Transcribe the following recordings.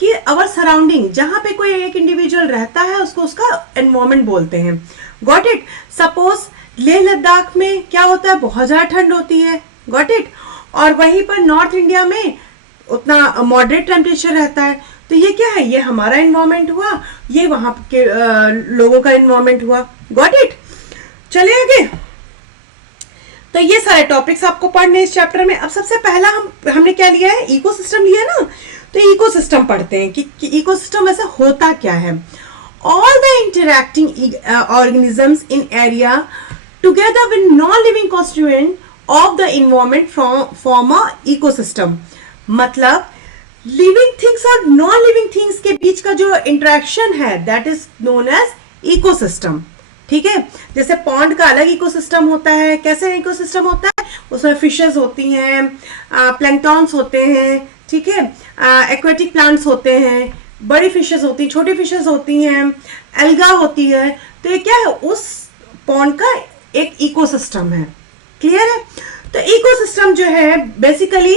कि our surrounding, जहां पे कोई एक इंडिविजुअल रहता है उसको उसका एनवायरमेंट बोलते हैं। Got it. Suppose Leh Ladakh में क्या होता है, बहुत ज्यादा ठंड होती है। Got it. और वहीं पर नॉर्थ इंडिया में उतना मॉडरेट टेम्परेचर रहता है। तो ये क्या है, ये हमारा एनवायरमेंट हुआ, ये वहां के लोगों का एनवायरमेंट हुआ। Got it. चलिए आगे। तो ये सारे टॉपिक्स आपको पढ़ने इस चैप्टर में। अब सबसे पहला हमने क्या लिया है, इकोसिस्टम लिया ना। तो इकोसिस्टम पढ़ते हैं कि इकोसिस्टम वैसे होता क्या है। All the interacting organisms in area together with non living constituent of the environment form a ecosystem. मतलब लिविंग थिंग्स और नॉन लिविंग थिंग्स के बीच का जो इंटरेक्शन है that is known as ecosystem. ठीक है। जैसे पॉन्ड का अलग इकोसिस्टम होता है। कैसे इकोसिस्टम होता है, उसमें फिशेस होती हैं, प्लैंक्टॉन्स होते हैं, ठीक है, एक्वेटिक प्लांट्स होते हैं, बड़ी फिशेस होती हैं, छोटी फिशेस होती हैं, एल्गा होती है। तो ये क्या है, उस पॉन्ड का एक इकोसिस्टम है। क्लियर है। तो इकोसिस्टम जो है बेसिकली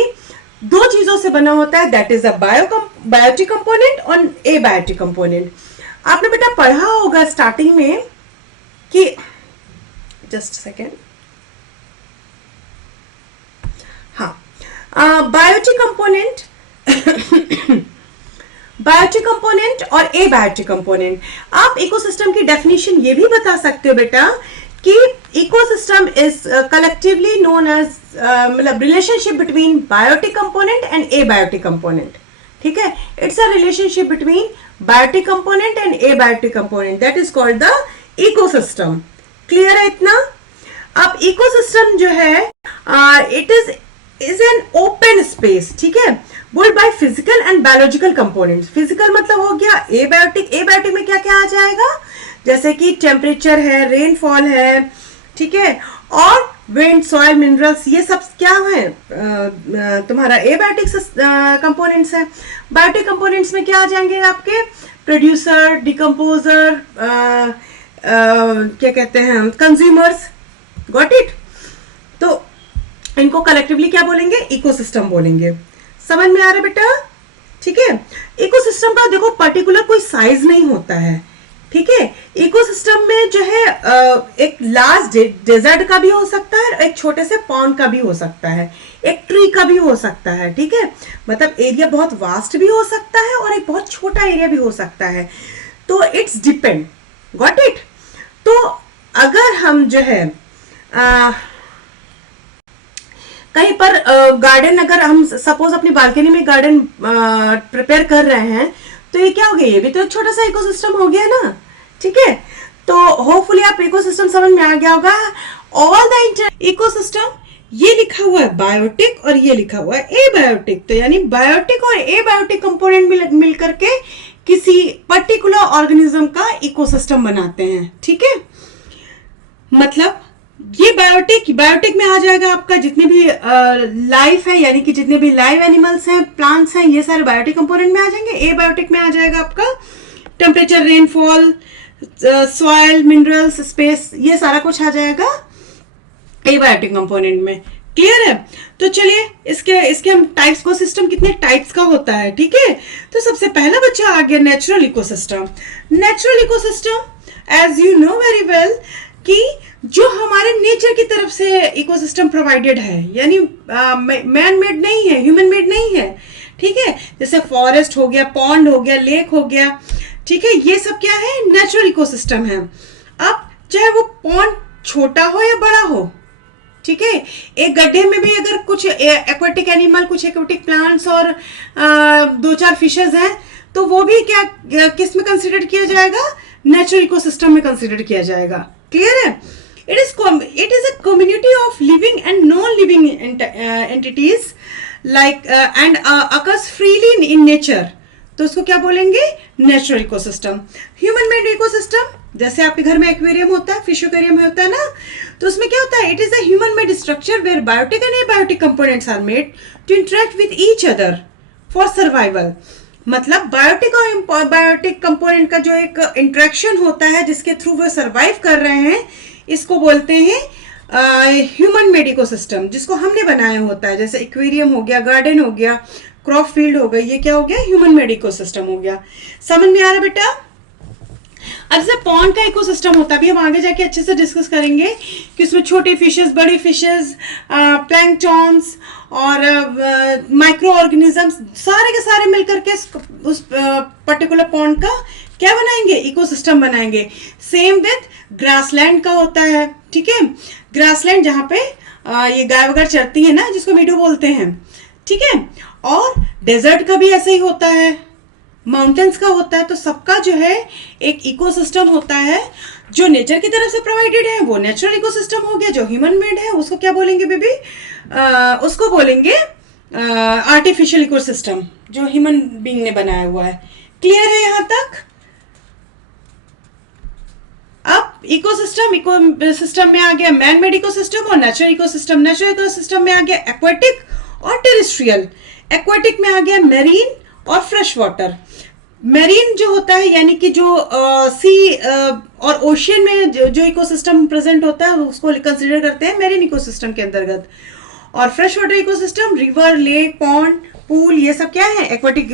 दो चीजों से बना होता है, that is a biotic component और एबायोटिक कंपोनेंट। आपने बेटा पढ़ा होगा स्टार्टिंग में कि, जस्ट सेकेंड, हाँ, बायोटिक कंपोनेंट और एबायोटिक कंपोनेंट। आप इकोसिस्टम की डेफिनेशन ये भी बता सकते हो बेटा कि ecosystem is collectively known as, मतलब relationship between biotic component and abiotic component. ठीक है, it's a relationship between biotic component and abiotic component, that is called the ecosystem. Clear है इतना। अब इकोसिस्टम जो है it is an open space, ठीक है, built by physical and biological components. Physical मतलब हो गया एबायोटिक। एबायोटिक में क्या क्या आ जाएगा, जैसे कि टेम्परेचर है, रेनफॉल है, ठीक है, और विंड, सॉइल, मिनरल्स, ये सब क्या है तुम्हारा एबायोटिक कंपोनेंट्स है। बायोटिक कंपोनेंट्स में क्या आ जाएंगे आपके, प्रोड्यूसर, डिकम्पोजर, क्या कहते हैं, कंज्यूमर्स। Got it. तो इनको कलेक्टिवली क्या बोलेंगे, इकोसिस्टम बोलेंगे। समझ में आ रहा है बेटा। ठीक है। इकोसिस्टम का देखो पर्टिकुलर कोई साइज नहीं होता है। ठीक है। इकोसिस्टम में जो है एक लार्ज डेजर्ट का भी हो सकता है, एक छोटे से पॉन्ड का भी हो सकता है, एक ट्री का भी हो सकता है। ठीक है, मतलब एरिया बहुत वास्ट भी हो सकता है और एक बहुत छोटा एरिया भी हो सकता है। तो इट्स डिपेंड। Got it. तो अगर हम जो है कहीं पर गार्डन, अगर हम सपोज अपनी बालकनी में गार्डन प्रिपेयर कर रहे हैं, तो ये क्या हो गया, ये भी तो एक छोटा सा इकोसिस्टम हो गया ना। ठीक है। तो होपफुली आप इकोसिस्टम समझ में आ गया होगा। ऑल द इकोसिस्टम, ये लिखा हुआ है बायोटिक और ये लिखा हुआ है एबायोटिक। तो यानी बायोटिक और एबायोटिक कंपोनेंट मिल करके किसी पर्टिकुलर ऑर्गेनिज्म का इकोसिस्टम बनाते हैं। ठीक है। मतलब ये बायोटिक में आ जाएगा आपका जितने भी लाइफ है, यानी कि जितने भी लाइव एनिमल्स हैं, प्लांट्स हैं, ये सारे बायोटिक कंपोनेंट में आ जाएंगे। एबायोटिक में आ जाएगा आपका temperature, rainfall, soil, minerals, space, ये सारा कुछ आ जाएगा एबायोटिक कंपोनेंट में। क्लियर है। तो चलिए इसके हम टाइप्स, को सिस्टम कितने टाइप्स का होता है। ठीक है। तो सबसे पहला बच्चा आ गया natural ecosystem. Natural ecosystem as you know very well कि जो हमारे नेचर की तरफ से इकोसिस्टम प्रोवाइडेड है, यानी मैन मेड नहीं है, ह्यूमन मेड नहीं है। ठीक है। जैसे फॉरेस्ट हो गया, पॉन्ड हो गया, लेक हो गया। ठीक है, ये सब क्या है, नेचुरल इकोसिस्टम है। अब चाहे वो पॉन्ड छोटा हो या बड़ा हो, ठीक है, एक गड्ढे में भी अगर कुछ एक्वेटिक एनिमल, कुछ एक्वेटिक प्लांट्स और दो चार फिशेज हैं, तो वो भी क्या किस में कंसिडर किया जाएगा, नेचुरल इकोसिस्टम में कंसिडर किया जाएगा। क्लियर है। It is a community of living and non-living entities like and occurs freely in nature. तो उसको क्या बोलेंगे, natural ecosystem. Human made ecosystem, जैसे आपके घर में एक्वेरियम होता है, फिश एक्वेरियम होता है ना, तो उसमें क्या होता है, it is a human made structure where biotic and abiotic components are made to interact with each other for survival. मतलब बायोटिक और बायोटिक कंपोनेंट का जो एक इंटरेक्शन होता है जिसके थ्रू वो सर्वाइव कर रहे हैं, इसको बोलते हैं ह्यूमन मेड इकोसिस्टम, जिसको हमने बनाया होता है। जैसे एक्वेरियम हो गया, गार्डन हो गया, क्रॉप फील्ड हो गई, ये क्या हो गया, ह्यूमन मेड इकोसिस्टम हो गया। समझ में आ रहा बेटा? अब जैसे पॉन्ड का इकोसिस्टम होता है, अभी हम आगे जाके अच्छे से डिस्कस करेंगे कि उसमें छोटे फिशेस, बड़ी फिशेस, प्लैंकटॉन्स और माइक्रो ऑर्गेनिजम्स सारे के सारे मिलकर के उस पर्टिकुलर पॉन्ड का क्या बनाएंगे, इकोसिस्टम बनाएंगे। सेम विथ ग्रासलैंड का होता है, ठीक है, ग्रासलैंड जहाँ पे ये गाय वगैरह चरती है ना, जिसको मीडो बोलते हैं, ठीक है। और डेजर्ट का भी ऐसा ही होता है, माउंटेन्स का होता है। तो सबका जो है एक इकोसिस्टम होता है, जो नेचर की तरफ से प्रोवाइडेड है वो नेचुरल इकोसिस्टम हो गया, जो ह्यूमन मेड है उसको क्या बोलेंगे बेबी, उसको बोलेंगे आर्टिफिशियल इकोसिस्टम, जो ह्यूमन बीइंग ने बनाया हुआ है। क्लियर है यहाँ तक? अब इकोसिस्टम में आ गया मैन मेड इकोसिस्टम और नेचुरल इकोसिस्टम। नेचुरल इकोसिस्टम में आ गया एक्वेटिक और टेरेस्ट्रियल। एक्वेटिक में आ गया मेरीन और फ्रेश वाटर। मेरीन जो होता है यानी कि जो सी और ओशियन में जो इकोसिस्टम प्रेजेंट होता है उसको कंसिडर करते हैं मेरीन इकोसिस्टम के अंतर्गत। और fresh water ecosystem river, lake, pond, pool, ये सब क्या है, एक्वेटिक